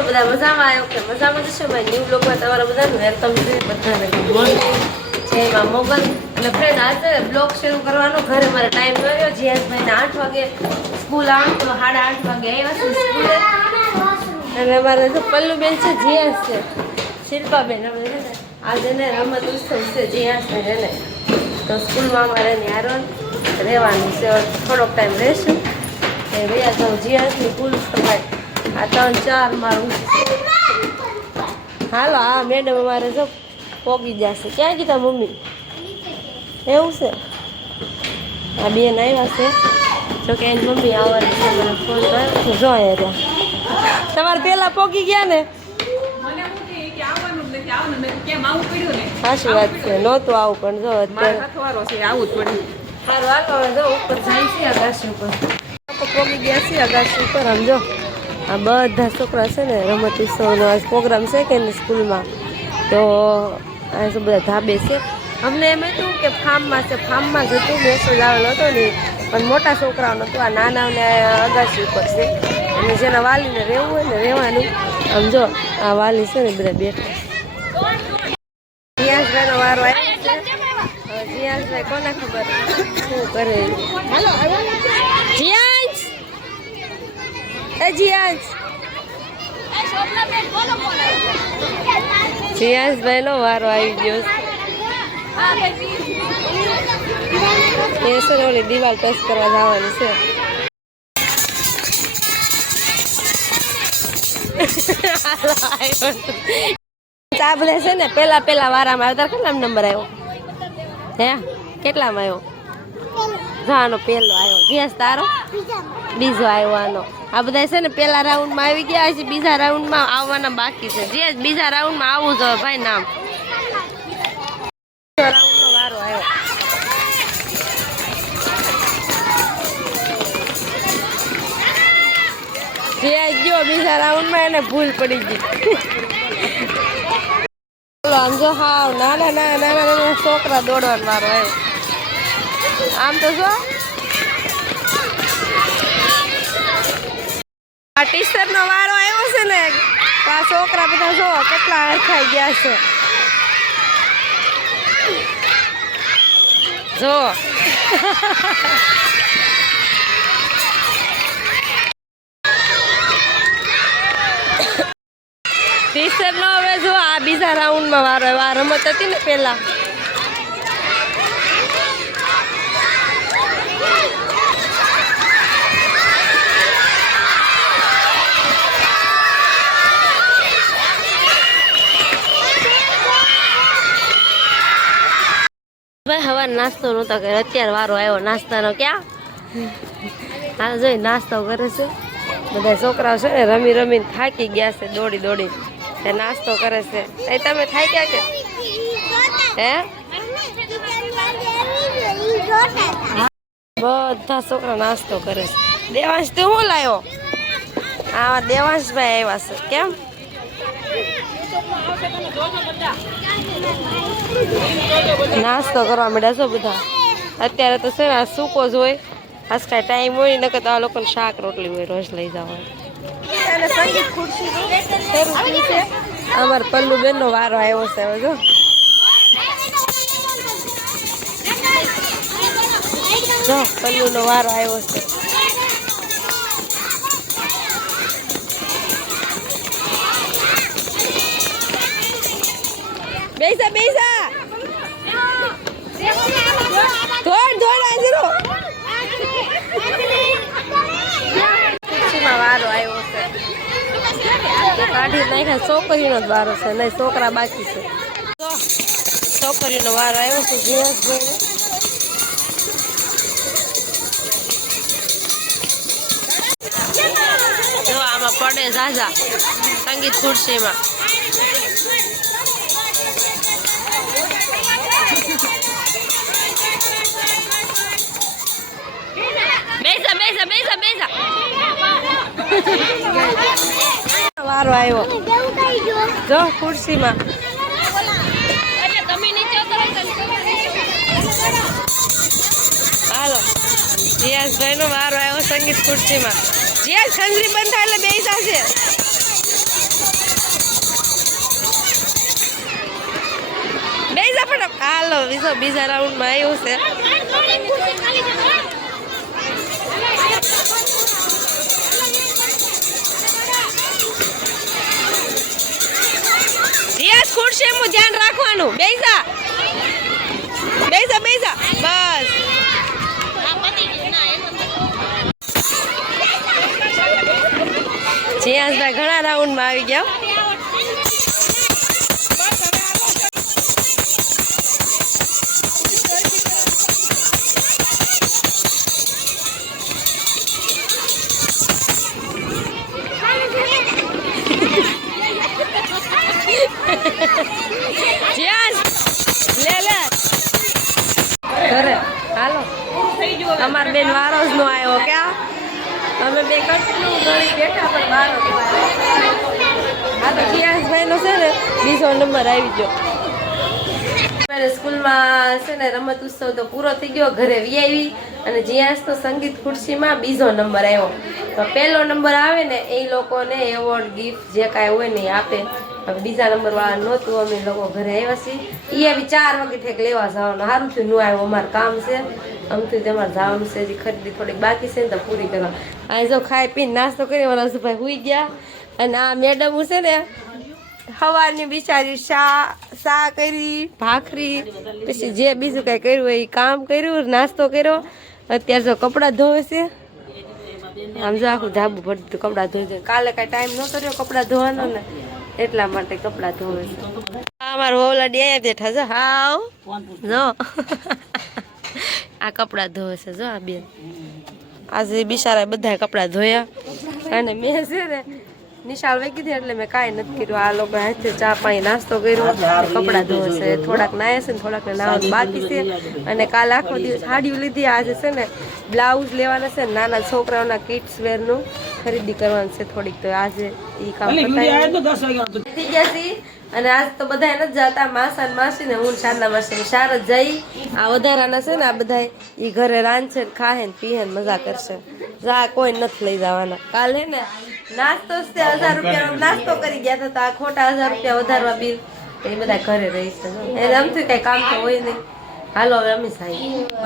છો બધા મજામાં? આવ્યો કે મજામાં જશો ભાઈ? ન્યૂ બ્લોગમાં તમારા બધાનું વેલકમ છે. બધાને ગુડ મોર્નિંગ. જય માં મોગલ. અને ફ્રેન્ડ આજે બ્લોગ શરૂ કરવાનો ઘરે મારે ટાઈમ કર્યો. જીયાસભાઈને 8 વાગે સ્કૂલ આવે તો 8:30 વાગે આવ્યા છે સ્કૂલે. અને અમારે જો પલ્લુબેન છે, જીયાસ છે, શિલ્પાબેન. અમે છે ને આજે ને રમત ઉત્સવ છે જીયાસને એને, તો સ્કૂલમાં અમારે ન્યારણ રહેવાનું છે. થોડોક ટાઈમ રહેશું એ ભૈયા જાઉં જીયાસની કુલ તમારે આ 3-4 મારું. હાલો હા મેડમ અમારે જો પોગી જશે. ક્યાં કીધા મમ્મી? એવું છે. આ બેન આવ્યા છે, જોકે એની મમ્મી આવવાની છે. મને ફોન કર્યો જો અહીંયા ત્યાં તમારે પહેલાં પોગી ગયા ને. સાચી વાત છે, નહોતું આવું પણ જો અત્યારે આવું જ પડ્યું. સારું હાલો હવે જો ઉપર જાય છે અગાસી ઉપર. પોગી ગયા છે અગાસી ઉપર. આમ જો આ બધા છોકરા છે ને રમત ઉત્સવનો આજ પ્રોગ્રામ છે કે એની સ્કૂલમાં, તો આ તો બધા ધાબે છે. અમને એમ હતું કે ફાર્મમાં છે, ફાર્મમાં જ હતું, મેસેજ આવેલો હતો ને, પણ મોટા છોકરાઓ નહોતું. આ નાનાઓને અગાસી ઉપર છે, અને જેના વાલીને રહેવું હોય ને રહેવાનું. આમ જો આ વાલી છે ને બધા બેઠા. જીયાસભાઈનો વારો આવ્યો છે. હવે જીયાસભાઈ કોને ખબર શું કરે. જીયાસ જીયાસભાઈ નો વારો આવી ગયો છે. એ સર ઓલી દિવાલ ટચ કરવા જવાનું છે. ચાબલે છે ને પેલા વારામાં આવ્યો. તારે કેટલા નંબર આવ્યો? હે કેટલામાં આવ્યો? આનો પહેલો આવ્યો. જીયાસ તારો બીજો આવ્યો. આનો આ બધા છે ને પહેલા રાઉન્ડમાં આવી ગયા છે, બીજા રાઉન્ડમાં આવવાના બાકી છે. જીયાસ બીજા રાઉન્ડમાં આવવું જોઈએ ભાઈ. નામ રાઉન્ડનો વારો આવ્યો. જીયાસ ગયો બીજા રાઉન્ડમાં, એને ભૂલ પડી ગઈ. આમ જો હાવ નાના છોકરા દોડવાનો વારો આવ્યો. આમ તો જો આ ટીચર નો વારો આવ્યો છે ને, આ છોકરા બધા જો કેટલા હરખાઈ ગયા છે. જો ટીચર નો હવે જો આ બીજા રાઉન્ડમાં વારો આવ્યો. આ રમત હતી ને પેલા. હવા નાસ્તો નહોતો કરે, અત્યારે વારો આવ્યો નાસ્તાનો. ક્યાં હા જોઈ નાસ્તો કરે છે. બધા છોકરાઓ છે ને રમી રમીને થાકી ગયા છે, દોડી દોડી તે નાસ્તો કરે છે. એ તમે થાક્યા કે હે? બધા છોકરા નાસ્તો કરે છે. દેવાંશ તું શું લાવ્યો? હા દેવાંશભાઈ આવ્યા છે. કેમ નાસ્તો કરવા માંડ્યા છો બધા? અત્યારે તો છે ને આ સૂકો જ હોય, આજ કાંઈ ટાઈમ હોય નકર તો આ લોકોને શાક રોટલી હોય રોજ લઈ જવા. સંગીત ખુરશી છે. અમારે પલ્લુબેનનો વારો આવ્યો છે. હવે જો પલ્લુનો વારો આવ્યો છે. બેસા ધોડ આજરો ખુરશીમાં વારો આવ્યો છે. કાઢી નાખ્યા. છોકરીનો જ વારો છે, નહીં છોકરા બાકી છે. છોકરીનો વારો આવ્યો છે જીયાસભાઈ. જો આમાં પડે ઝાઝા સંગીત ખુરશીમાં. બેસા વારો આવ્યો જો ખુરશીમાં. હાલો જીયાસભાઈ નો વારો આવ્યો સંગીત ખુરશીમાં. જીયાસ ખંજરી બંધ થાય એટલે બેસા છે. બીજા રાઉન્ડમાં આવ્યું છે. રિયાઝ ખુરશીનું ધ્યાન રાખવાનું. બેસા બસ. જીયાસભાઈ ઘણા રાઉન્ડમાં આવી ગયા. ઘરે હાલો અમાર બેન વારો જ નો આવ્યો ક્યાં અમે બે કેટલું ઘણી બેઠા પણ વારો હા તો જીયાસભાઈ નો છે ને બીજો નંબર આવી ગયો. સ્કૂલમાં છે ને રમત ઉત્સવ તો પૂરો થઈ ગયો. ઘરે વી અને જીયાસ તો સંગીત ખુરશીમાં બીજો નંબર આવ્યો. તો પહેલો નંબર આવે ને એ લોકોને એવોર્ડ ગિફ્ટ જે કાંઈ હોય ને એ આપે. હવે બીજા નંબર વાળા નહોતું. અમે લોકો ઘરે આવ્યા છીએ. એ બી 4 વાગે ઠેક લેવા જવાનું. સારું થયું ન આવ્યો. અમારે કામ છે આમથી તમારે જવાનું છે. હજી ખરીદી થોડીક બાકી છે ને તો પૂરી કરવા. અહીં જો ખાઈ પીને નાસ્તો કરી વરસભાઈ સુઈ ગયા. અને આ મેડમ છે ને સવારની બિચારી શા કરી ભાખરી પછી જે બીજું કાંઈ કર્યું હોય એ કામ કર્યું નાસ્તો કર્યો. અત્યારે જો કપડાં ધોવે છે. આમ જો આખું ધાબુ ભરી દીધું કપડાં ધોઈ દે. કાલે કાંઈ ટાઈમ નહોતો રહ્યો કપડાં ધોવાનો ને એટલા માટે કપડાં ધોવે છે. અમારો ઓલાડી અહીંયા બેઠા જો હાવ જો આ કપડાં ધોવે છે જો આ બેન. આજે બિચારા બધા કપડાં ધોયા અને મેં છે ને નિશાળ વહી ગઈ એટલે મેં કાંઈ નથી કર્યું. આ લોકો હાથે ચા પાણી નાસ્તો કર્યો કપડાં ધોવે છે. થોડાક નાયા છે ને થોડાકને નાવાનું બાકી છે. અને કાલ આખો દિવસ સાડીઓ લીધી. આજે છે ને બ્લાઉઝ લેવાના છે. નાના છોકરાઓના કિડ્સ વેરનું ખરીદી કરવાનું છે થોડીક. તો આજે એ કામ થઈ ગયા છે. અને આજ તો બધા નથી જતા. માસા ને માસી ને હું શારદા માસી શાર જ જઈ. આ વધારાના છે ને આ બધા એ ઘરે રાંધશે ને ખાહે ને પીહે ને મજા કરશે. જા કોઈ નથી લઈ જવાના. કાલે ને નાસ્તો 1000 રૂપિયાનો નાસ્તો કરી ગયા હતા. આ ખોટા 1000 રૂપિયા વધારવા બિલ એ બધા ઘરે રહી છે. એને આમથી કઈ કામ તો હોય નહીં. હાલો હવે અમે સાહેબ